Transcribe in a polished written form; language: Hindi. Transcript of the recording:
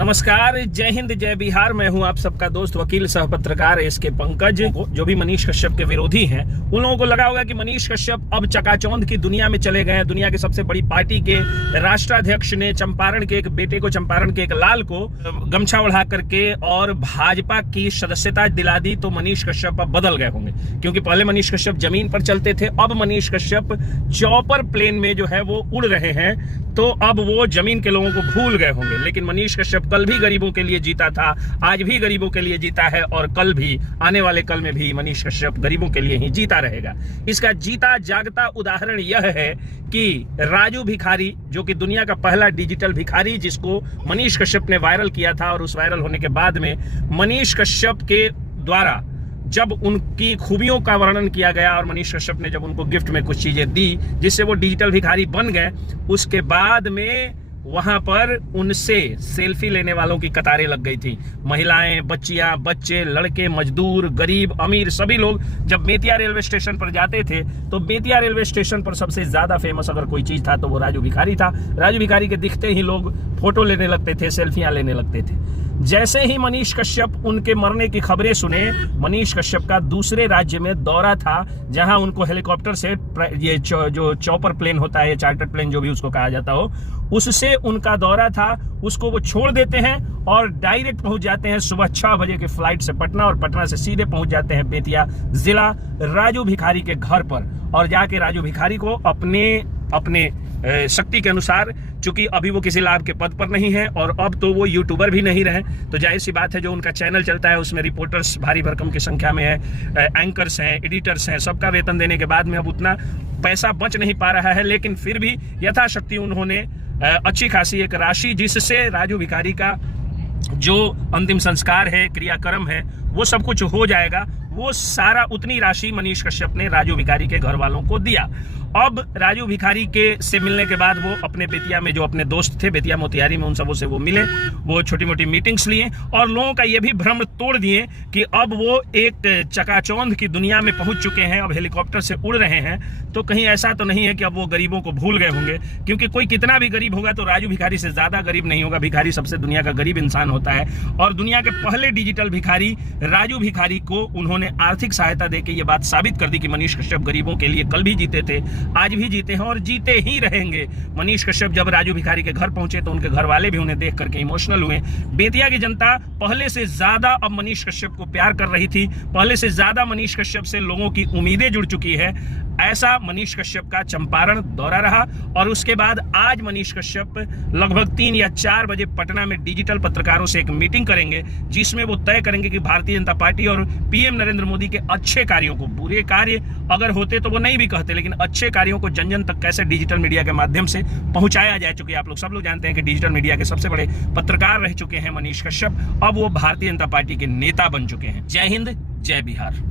नमस्कार, जय हिंद, जय बिहार। मैं हूं आप सबका दोस्त वकील सह पत्रकार एसके पंकज। जो भी मनीष कश्यप के विरोधी हैं उन लोगों को लगा होगा कि मनीष कश्यप अब चकाचौंध की दुनिया में चले गए हैं। दुनिया की सबसे बड़ी पार्टी के राष्ट्राध्यक्ष ने चंपारण के एक बेटे को, चंपारण के एक लाल को गमछा ओढ़ा करके और भाजपा की सदस्यता दिला दी, तो मनीष कश्यप अब बदल गए होंगे। क्योंकि पहले मनीष कश्यप जमीन पर चलते थे, अब मनीष कश्यप चॉपर प्लेन में जो है वो उड़ रहे हैं, तो अब वो जमीन के लोगों को भूल गए होंगे। लेकिन मनीष कश्यप कल भी गरीबों के लिए जीता था, आज भी गरीबों के लिए जीता है और कल भी, आने वाले कल में भी मनीष कश्यप गरीबों के लिए ही जीता रहेगा। इसका जीता जागता उदाहरण यह है कि राजू भिखारी, जो कि दुनिया का पहला डिजिटल भिखारी जिसको मनीष कश्यप ने वायरल किया था, और उस वायरल होने के बाद में मनीष कश्यप के द्वारा जब उनकी खूबियों का वर्णन किया गया और मनीष कश्यप ने जब उनको गिफ्ट में कुछ चीजें दी जिससे वो डिजिटल भिखारी बन गए, उसके बाद में वहां पर उनसे सेल्फी लेने वालों की कतारें लग गई थी। महिलाएं, बच्चियां, बच्चे, लड़के, मजदूर, गरीब, अमीर, सभी लोग जब बेतिया रेलवे स्टेशन पर जाते थे तो बेतिया रेलवे स्टेशन पर सबसे ज्यादा फेमस अगर कोई चीज था तो वो राजू भिखारी था। राजू भिखारी के दिखते ही लोग फोटो लेने लगते थे, सेल्फियां लेने लगते थे। जैसे ही मनीष कश्यप उनके मरने की खबरें सुने, मनीष कश्यप का दूसरे राज्य में दौरा था जहां उनको हेलीकॉप्टर से, ये जो चॉपर प्लेन होता है, चार्टर्ड प्लेन जो भी उसको कहा जाता हो, उससे उनका दौरा था। उसको वो छोड़ देते हैं और डायरेक्ट पहुंच जाते हैं सुबह 6 बजे के फ्लाइट से पटना, और पटना से सीधे पहुंच जाते हैं बेतिया जिला राजू भिखारी के घर पर। और जाके राजू भिखारी को अपने शक्ति के अनुसार, चूंकि अभी वो किसी लाभ के पद पर नहीं है और अब तो वो यूट्यूबर भी नहीं रहे, तो जाहिर सी बात है जो उनका चैनल चलता है उसमें रिपोर्टर्स भारी भरकम की संख्या में है, एंकर्स हैं, एडिटर्स हैं, सबका वेतन देने के बाद में अब उतना पैसा बच नहीं पा रहा है। लेकिन फिर भी यथाशक्ति उन्होंने अच्छी खासी एक राशि, जिससे राजू भिखारी का जो अंतिम संस्कार है, क्रियाक्रम है, वो सब कुछ हो जाएगा, वो सारा उतनी राशि मनीष कश्यप ने राजू भिखारी के घर वालों को दिया। अब राजू भिखारी के से मिलने के बाद वो अपने बेतिया में जो अपने दोस्त थे बेतिया मोतिहारी में, उन सबों से वो मिले, वो छोटी मोटी मीटिंग्स लिए और लोगों का ये भी भ्रम तोड़ दिए कि अब वो एक चकाचौंध की दुनिया में पहुंच चुके हैं, अब हेलीकॉप्टर से उड़ रहे हैं। तो कहीं ऐसा तो नहीं है कि अब वो गरीबों को भूल गए होंगे, क्योंकि कोई कितना भी गरीब होगा तो राजू भिखारी से ज्यादा गरीब नहीं होगा। भिखारी सबसे दुनिया का गरीब इंसान होता है, और दुनिया के पहले डिजिटल भिखारी राजू भिखारी को उन्होंने आर्थिक सहायता देकर ये बात साबित कर दी कि मनीष कश्यप गरीबों के लिए कल भी जीते थे, आज भी जीते हैं और जीते ही रहेंगे। मनीष कश्यप जब राजू भिखारी के घर पहुंचे तो उनके घर वाले भी उन्हें देख करके इमोशनल हुए। बेतिया की जनता पहले से ज्यादा अब मनीष कश्यप को प्यार कर रही थी, पहले से ज्यादा मनीष कश्यप से लोगों की उम्मीदें जुड़ चुकी है। ऐसा मनीष कश्यप का चंपारण दौरा रहा, और उसके बाद आज मनीष कश्यप लगभग 3 या 4 बजे पटना में डिजिटल पत्रकारों से एक मीटिंग करेंगे, जिसमें वो तय करेंगे कि भारतीय जनता पार्टी और पीएम नरेंद्र मोदी के अच्छे कार्यों को, बुरे कार्य अगर होते तो वो नहीं भी कहते, लेकिन अच्छे कार्यों को जन जन तक कैसे डिजिटल मीडिया के माध्यम से पहुंचाया जाए। चूंकि आप लोग सब लोग जानते हैं कि डिजिटल मीडिया के सबसे बड़े पत्रकार रह चुके हैं मनीष कश्यप, अब वो भारतीय जनता पार्टी के नेता बन चुके हैं। जय हिंद, जय बिहार।